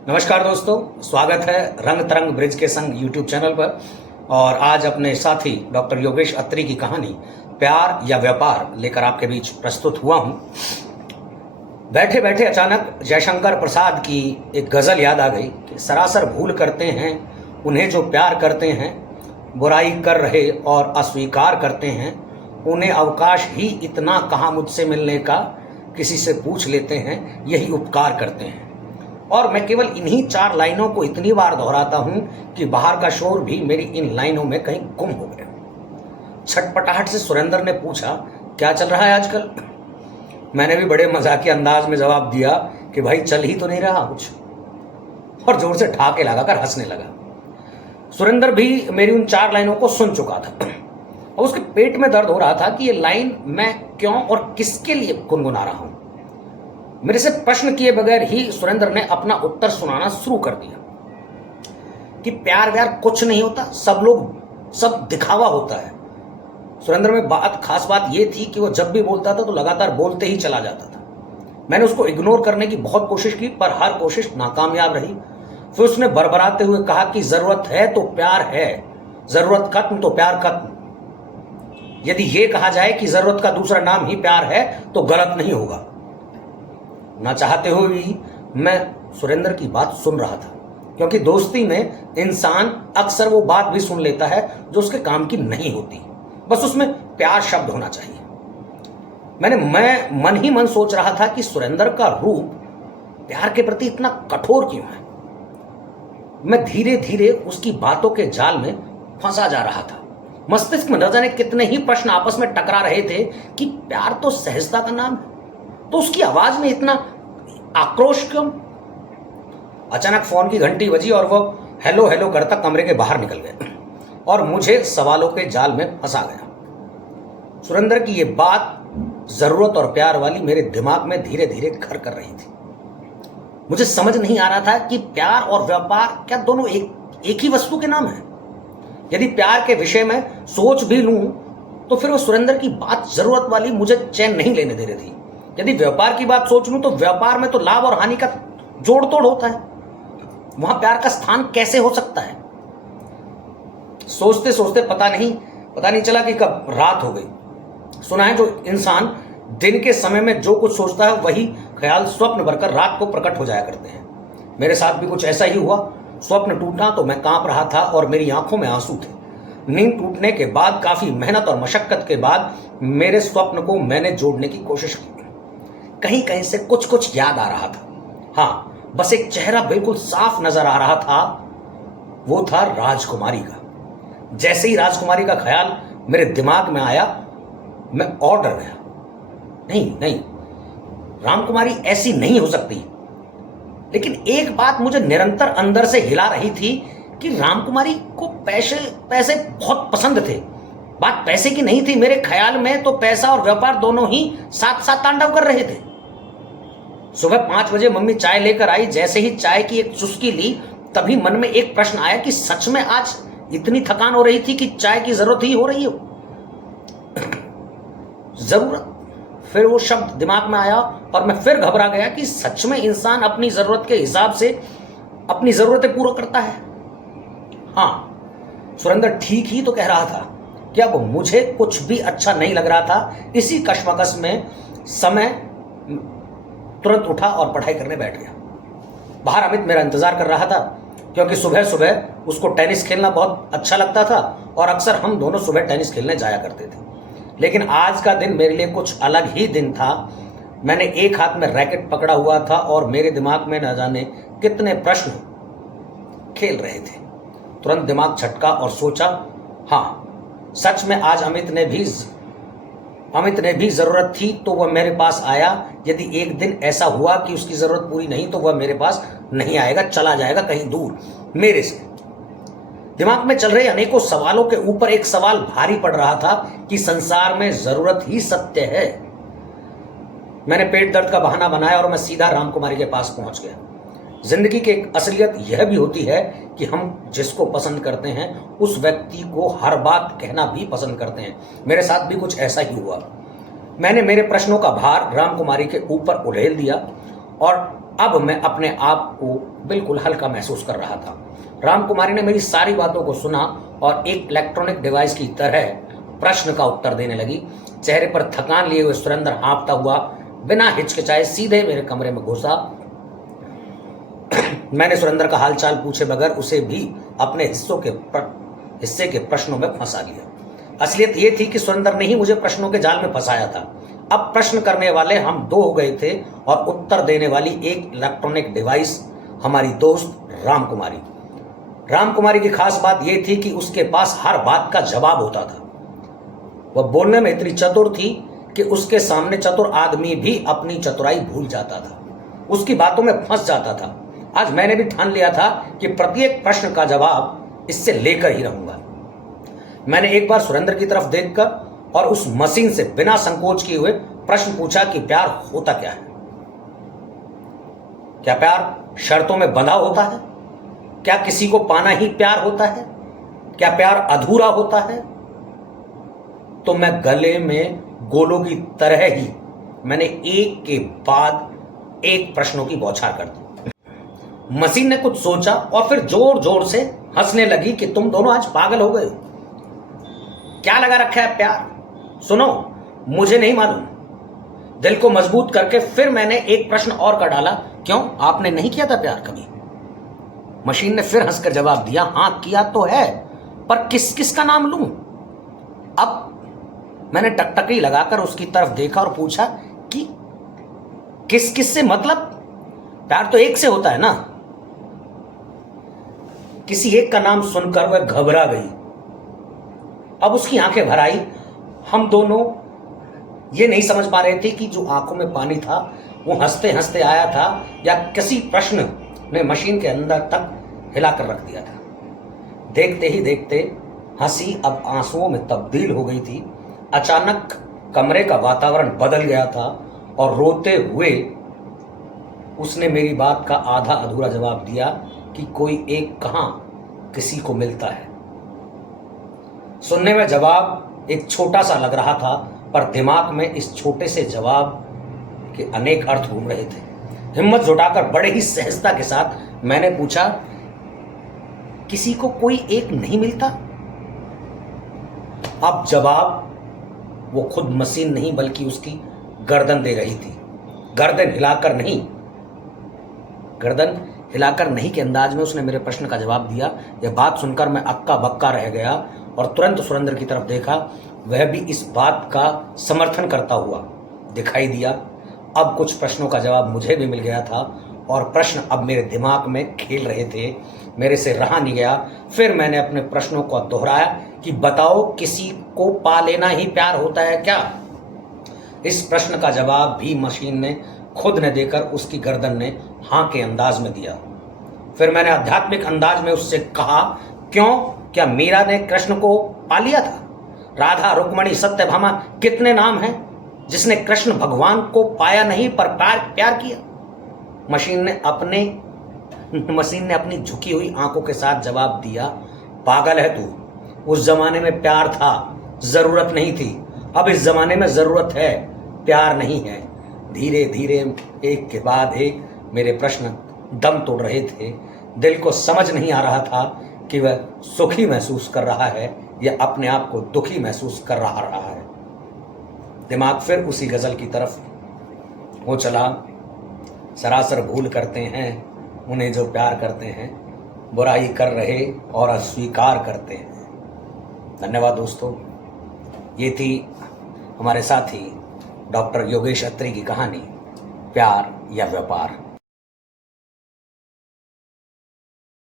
नमस्कार दोस्तों, स्वागत है रंग तरंग ब्रिज के संग यूट्यूब चैनल पर। और आज अपने साथी डॉक्टर योगेश अत्री की कहानी प्यार या व्यापार लेकर आपके बीच प्रस्तुत हुआ हूं। बैठे बैठे अचानक जयशंकर प्रसाद की एक गज़ल याद आ गई कि सरासर भूल करते हैं उन्हें जो प्यार करते हैं, बुराई कर रहे और अस्वीकार करते हैं, उन्हें अवकाश ही इतना कहाँ मुझसे मिलने का, किसी से पूछ लेते हैं यही उपकार करते हैं। और मैं केवल इन्हीं 4 लाइनों को इतनी बार दोहराता हूं कि बाहर का शोर भी मेरी इन लाइनों में कहीं गुम हो गया। छटपटाहट से सुरेंद्र ने पूछा, क्या चल रहा है आजकल? मैंने भी बड़े मजाकिया अंदाज में जवाब दिया कि भाई चल ही तो नहीं रहा कुछ, और जोर से ठहाके लगाकर हंसने लगा। सुरेंद्र भी मेरी उन 4 लाइनों को सुन चुका था और उसके पेट में दर्द हो रहा था कि ये लाइन मैं क्यों और किसके लिए गुनगुना रहा हूं। मेरे से प्रश्न किए बगैर ही सुरेंद्र ने अपना उत्तर सुनाना शुरू कर दिया कि प्यार व्यार कुछ नहीं होता, सब दिखावा होता है। सुरेंद्र में खास बात यह थी कि वो जब भी बोलता था तो लगातार बोलते ही चला जाता था। मैंने उसको इग्नोर करने की बहुत कोशिश की, पर हर कोशिश नाकामयाब रही। फिर उसने बरबराते हुए कहा कि जरूरत है तो प्यार है, जरूरत खत्म तो प्यार खत्म। यदि यह कहा जाए कि जरूरत का दूसरा नाम ही प्यार है तो गलत नहीं होगा। ना चाहते हुए भी मैं सुरेंद्र की बात सुन रहा था, क्योंकि दोस्ती में इंसान अक्सर वो बात भी सुन लेता है जो उसके काम की नहीं होती, बस उसमें प्यार शब्द होना चाहिए। मैं मन ही मन सोच रहा था कि सुरेंद्र का रूप प्यार के प्रति इतना कठोर क्यों है। मैं धीरे धीरे उसकी बातों के जाल में फंसा जा रहा था। मस्तिष्क में न जाने कितने ही प्रश्न आपस में टकरा रहे थे कि प्यार तो सहजता का नाम है, तो उसकी आवाज में इतना आक्रोश क्यों? अचानक फोन की घंटी बजी और वो हेलो हेलो करता कमरे के बाहर निकल गए और मुझे सवालों के जाल में फंसा गया। सुरेंद्र की ये बात जरूरत और प्यार वाली मेरे दिमाग में धीरे धीरे घर कर रही थी। मुझे समझ नहीं आ रहा था कि प्यार और व्यापार क्या दोनों एक ही वस्तु के नाम है। यदि प्यार के विषय में सोच भी लूं तो फिर वो सुरेंद्र की बात जरूरत वाली मुझे चैन नहीं लेने दे रही थी। यदि व्यापार की बात सोच लूं तो व्यापार में तो लाभ और हानि का जोड़ तोड़ होता है, वहां प्यार का स्थान कैसे हो सकता है? सोचते सोचते पता नहीं चला कि कब रात हो गई। सुना है जो इंसान दिन के समय में जो कुछ सोचता है वही ख्याल स्वप्न भरकर रात को प्रकट हो जाया करते हैं। मेरे साथ भी कुछ ऐसा ही हुआ। स्वप्न टूटा तो मैं कांप रहा था और मेरी आंखों में आंसू थे। नींद टूटने के बाद काफी मेहनत और मशक्कत के बाद मेरे स्वप्न को मैंने जोड़ने की कोशिश की। कहीं कहीं से कुछ याद आ रहा था। हाँ, बस एक चेहरा बिल्कुल साफ नजर आ रहा था, वो था राजकुमारी का। जैसे ही राजकुमारी का ख्याल मेरे दिमाग में आया मैं और डर गया। नहीं, रामकुमारी ऐसी नहीं हो सकती। लेकिन एक बात मुझे निरंतर अंदर से हिला रही थी कि रामकुमारी को पैसे बहुत पसंद थे। बात पैसे की नहीं थी, मेरे ख्याल में तो पैसा और व्यापार दोनों ही साथ साथ तांडव कर रहे थे। सुबह 5 बजे मम्मी चाय लेकर आई। जैसे ही चाय की एक चुस्की ली तभी मन में एक प्रश्न आया कि सच में आज इतनी थकान हो रही थी कि चाय की जरूरत ही हो रही हो? जरूरत, फिर वो शब्द दिमाग में आया और मैं फिर घबरा गया कि सच में इंसान अपनी जरूरत के हिसाब से अपनी जरूरतें पूरा करता है। हाँ, सुरेंद्र ठीक ही तो कह रहा था कि अब मुझे कुछ भी अच्छा नहीं लग रहा था। इसी कश्मकश में समय तुरंत उठा और पढ़ाई करने बैठ गया। बाहर अमित मेरा इंतजार कर रहा था, क्योंकि सुबह सुबह उसको टेनिस खेलना बहुत अच्छा लगता था और अक्सर हम दोनों सुबह टेनिस खेलने जाया करते थे। लेकिन आज का दिन मेरे लिए कुछ अलग ही दिन था। मैंने एक हाथ में रैकेट पकड़ा हुआ था और मेरे दिमाग में न जाने कितने प्रश्न खेल रहे थे। तुरंत दिमाग झटका और सोचा, हाँ सच में आज अमित ने भी जरूरत थी तो वह मेरे पास आया। यदि एक दिन ऐसा हुआ कि उसकी जरूरत पूरी नहीं तो वह मेरे पास नहीं आएगा, चला जाएगा कहीं दूर मेरे से। दिमाग में चल रहे अनेकों सवालों के ऊपर एक सवाल भारी पड़ रहा था कि संसार में जरूरत ही सत्य है। मैंने पेट दर्द का बहाना बनाया और मैं सीधा रामकुमारी के पास पहुंच गया। जिंदगी की एक असलियत यह भी होती है कि हम जिसको पसंद करते हैं उस व्यक्ति को हर बात कहना भी पसंद करते हैं। मेरे साथ भी कुछ ऐसा ही हुआ। मैंने मेरे प्रश्नों का भार रामकुमारी के ऊपर उड़ेल दिया और अब मैं अपने आप को बिल्कुल हल्का महसूस कर रहा था। रामकुमारी ने मेरी सारी बातों को सुना और एक इलेक्ट्रॉनिक डिवाइस की तरह प्रश्न का उत्तर देने लगी। चेहरे पर थकान लिए हुए सुरेंद्र हाँफता हुआ बिना हिचकिचाए सीधे मेरे कमरे में घुसा। मैंने सुरेंद्र का हालचाल पूछे बगैर उसे भी अपने हिस्से के प्रश्नों में फंसा लिया। असलियत यह थी कि सुरेंद्र ने ही मुझे प्रश्नों के जाल में फंसाया था। अब प्रश्न करने वाले हम दो हो गए थे और उत्तर देने वाली एक इलेक्ट्रॉनिक डिवाइस हमारी दोस्त रामकुमारी। रामकुमारी की खास बात यह थी कि उसके पास हर बात का जवाब होता था। वह बोलने में इतनी चतुर थी कि उसके सामने चतुर आदमी भी अपनी चतुराई भूल जाता था, उसकी बातों में फंस जाता था। आज मैंने भी ठान लिया था कि प्रत्येक प्रश्न का जवाब इससे लेकर ही रहूंगा। मैंने एक बार सुरेंद्र की तरफ देखकर और उस मशीन से बिना संकोच किए हुए प्रश्न पूछा कि प्यार होता क्या है? क्या प्यार शर्तों में बंधा होता है? क्या किसी को पाना ही प्यार होता है? क्या प्यार अधूरा होता है? तो मैं गले में गोलों की तरह ही मैंने एक के बाद एक प्रश्नों की बौछार कर दी। मशीन ने कुछ सोचा और फिर जोर जोर से हंसने लगी कि तुम दोनों आज पागल हो गए हो। क्या लगा रखा है प्यार? सुनो, मुझे नहीं मालूम। दिल को मजबूत करके फिर मैंने एक प्रश्न और कर डाला, क्यों आपने नहीं किया था प्यार कभी? मशीन ने फिर हंसकर जवाब दिया, हां किया तो है, पर किस किस का नाम लूं? अब मैंने टकटकी लगाकर उसकी तरफ देखा और पूछा कि किस किस से मतलब? प्यार तो एक से होता है ना। किसी एक का नाम सुनकर वह घबरा गई। अब उसकी आंखें भर आई। हम दोनों ये नहीं समझ पा रहे थे कि जो आंखों में पानी था वो हंसते हंसते आया था या किसी प्रश्न ने मशीन के अंदर तक हिलाकर रख दिया था। देखते ही देखते हंसी अब आंसुओं में तब्दील हो गई थी। अचानक कमरे का वातावरण बदल गया था और रोते हुए उसने मेरी बात का आधा अधूरा जवाब दिया कि कोई एक कहां किसी को मिलता है। सुनने में जवाब एक छोटा सा लग रहा था, पर दिमाग में इस छोटे से जवाब के अनेक अर्थ घूम रहे थे। हिम्मत जुटाकर बड़े ही सहजता के साथ मैंने पूछा, किसी को कोई एक नहीं मिलता? अब जवाब वो खुद मशीन नहीं बल्कि उसकी गर्दन दे रही थी। गर्दन हिलाकर नहीं के अंदाज में उसने मेरे प्रश्न का जवाब दिया। यह बात सुनकर मैं अक्का बक्का रह गया और तुरंत सुरेंद्र की तरफ देखा। वह भी इस बात का समर्थन करता हुआ दिखाई दिया। अब कुछ प्रश्नों का जवाब मुझे भी मिल गया था और प्रश्न अब मेरे दिमाग में खेल रहे थे। मेरे से रहा नहीं गया। फिर मैंने अपने प्रश्नों को दोहराया कि बताओ, किसी को पा लेना ही प्यार होता है क्या? इस प्रश्न का जवाब भी मशीन ने खुद ने देकर उसकी गर्दन ने हाँ के अंदाज में दिया। फिर मैंने आध्यात्मिक अंदाज में उससे कहा, क्यों, क्या मीरा ने कृष्ण को पा लिया था? राधा, रुक्मणी, सत्यभामा, कितने नाम हैं जिसने कृष्ण भगवान को पाया नहीं पर प्यार किया? मशीन ने अपनी झुकी हुई आंखों के साथ जवाब दिया, पागल है तू। उस जमाने में प्यार था, जरूरत नहीं थी। अब इस जमाने में जरूरत है, प्यार नहीं है। धीरे धीरे एक के बाद एक मेरे प्रश्न दम तोड़ रहे थे। दिल को समझ नहीं आ रहा था कि वह सुखी महसूस कर रहा है या अपने आप को दुखी महसूस कर रहा है। दिमाग फिर उसी गजल की तरफ हो चला, सरासर भूल करते हैं उन्हें जो प्यार करते हैं, बुराई कर रहे और अस्वीकार करते हैं। धन्यवाद दोस्तों। ये थी हमारे साथी डॉक्टर योगेश अत्री की कहानी प्यार या व्यापार।